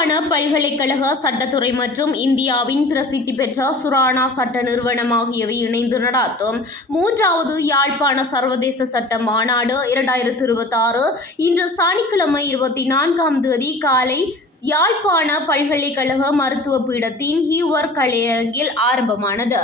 யாழ்ப்பாண பல்கலைக்கழக சட்டத்துறை மற்றும் இந்தியாவின் பிரசித்தி பெற்ற சுரானா சட்ட நிறுவனம் ஆகியவை இணைந்து நடாத்தும் 3வது யாழ்ப்பாண சர்வதேச சட்ட மாநாடு 2026 இன்று சனிக்கிழமை 24ஆம் தேதி காலை யாழ்ப்பாண பல்கலைக்கழக மருத்துவ பீடத்தின் ஹியூவர் கலையரங்கில் ஆரம்பமானது.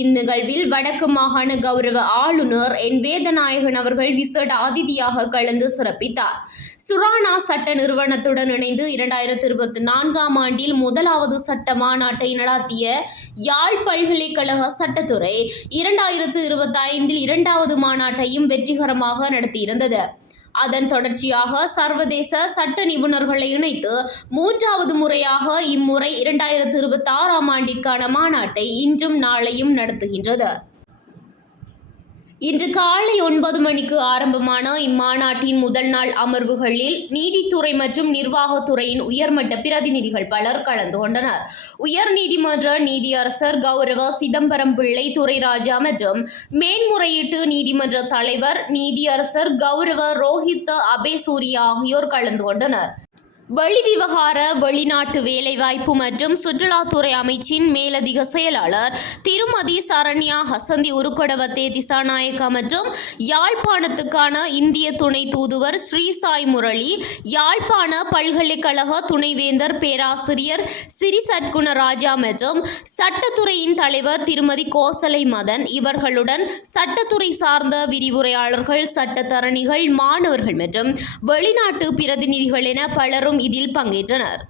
இந்நிகழ்வில் வடக்கு மாகாண கௌரவ ஆளுநர் என் வேதநாயகன் அவர்கள் விசேட அதிதியாக கலந்து சிறப்பித்தார். சுரானா சட்ட நிறுவனத்துடன் இணைந்து 2024ஆம் ஆண்டில் முதலாவது சட்ட மாநாட்டை நடாத்திய யாழ் பல்கலைக்கழக சட்டத்துறை 2025இல் 2வது மாநாட்டையும் வெற்றிகரமாக நடத்தியிருந்தது. அதன் தொடர்ச்சியாக சர்வதேச சட்ட நிபுணர்களை இணைத்து 3வது முறையாக இம்முறை 2026ஆம் ஆண்டிற்கான மாநாட்டை இன்றும் நாளையும் நடத்துகின்றது. இன்று காலை 9 மணிக்கு ஆரம்பமான இம்மாநாட்டின் முதல் நாள் அமர்வுகளில் நீதித்துறை மற்றும் நிர்வாகத்துறையின் உயர்மட்ட பிரதிநிதிகள் பலர் கலந்து கொண்டனர். உயர் நீதிமன்ற நீதியரசர் கௌரவ சிதம்பரம் பிள்ளை துரைராஜா மற்றும் மேன்முறையீட்டு நீதிமன்ற தலைவர் நீதியரசர் கௌரவ ரோஹித் அபேசூரியா ஆகியோர் கலந்து கொண்டனர். வெளிவிவகார வெளிநாட்டு வேலைவாய்ப்பு மற்றும் சுற்றுலாத்துறை அமைச்சின் மேலதிக செயலாளர் திருமதி சரண்யா ஹசந்தி உருக்கொடவத்தே திசாநாயக்கா மற்றும் யாழ்ப்பாணத்துக்கான இந்திய துணை தூதுவர் ஸ்ரீசாய் முரளி, யாழ்ப்பாண பல்கலைக்கழக துணைவேந்தர் பேராசிரியர் சிறி சட்குணராஜா மற்றும் சட்டத்துறையின் தலைவர் திருமதி கோசலை மதன் இவர்களுடன் சட்டத்துறை சார்ந்த விரிவுரையாளர்கள், சட்டத்தரணிகள், மாணவர்கள் மற்றும் வெளிநாட்டு பிரதிநிதிகள் என பலரும் இதில் பங்கேற்றனர்.